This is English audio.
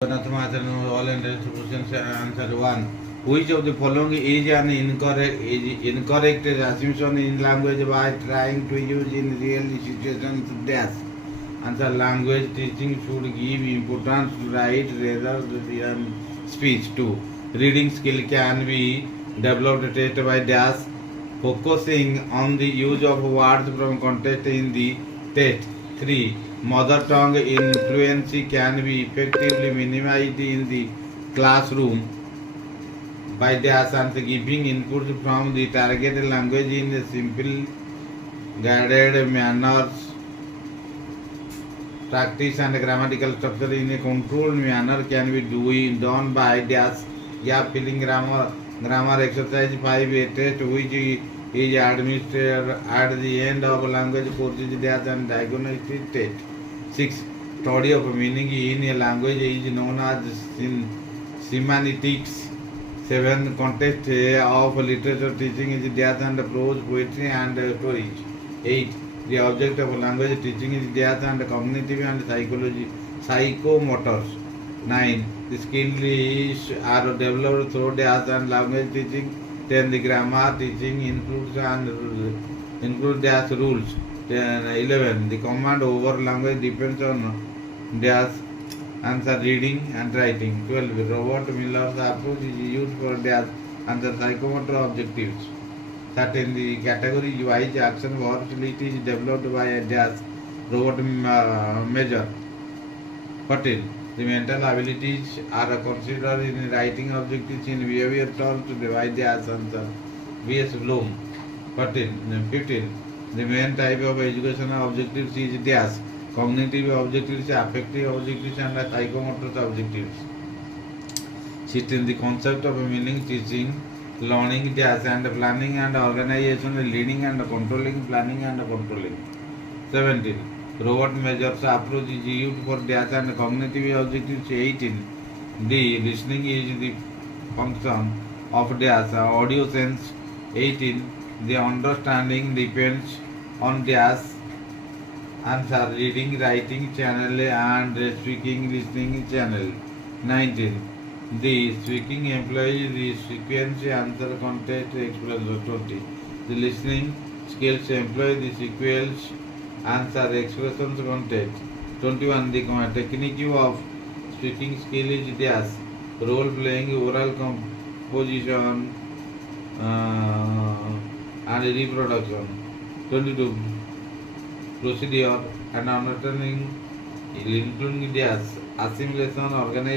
Jagannatha Mahajan, all interested questions answer 1. Which of the following is an incorrect assumption in language by trying to use in real situations? Dash. Answer: language teaching should give importance to write rather than speech. 2. Reading skill can be developed test by dash, focusing on the use of words from context in the test. 3. Mother tongue influence can be effectively minimized in the classroom by dash and giving inputs from the target language in a simple guided manner. Practice and grammatical structure in a controlled manner can be done by dash gap filling grammar exercise 5, a test which is administered at the end of language courses dash and diagnostic test. 6. Study of meaning in a language is known as semantics. 7. Context of literature teaching is dash and prose, poetry and stories. 8. The object of language teaching is dash and cognitive and psychomotor. 9. The skills are developed through dash and language teaching. 10. The grammar teaching includes dash rules. 11. The command over language depends on dash answer reading and writing. 12. Robert Miller's approach is used for dash answer psychomotor objectives. 13. The category wise action verbs list is developed by a dash robot measure. 14. The mental abilities are considered in writing objectives in behavior terms by dash answer V.S. Bloom. 15. The main type of educational objectives is dash cognitive objectives, affective objectives and psychomotor objectives. 16. The concept of meaning teaching, learning dash and planning and organization, leading and controlling, planning and controlling. 17. Robot measures approach is used for dash and cognitive objectives. 18. The listening is the function of dash audio sense. 18. The understanding depends on dash answer reading, writing channel and speaking listening channel. 19. The speaking employs the sequence answer context expression. 20. The listening skills employ the sequence answer expressions context. 21. The technique of speaking skill is dash role playing, oral composition and reproduction. 22. Procedure and understanding including dash assimilation, organization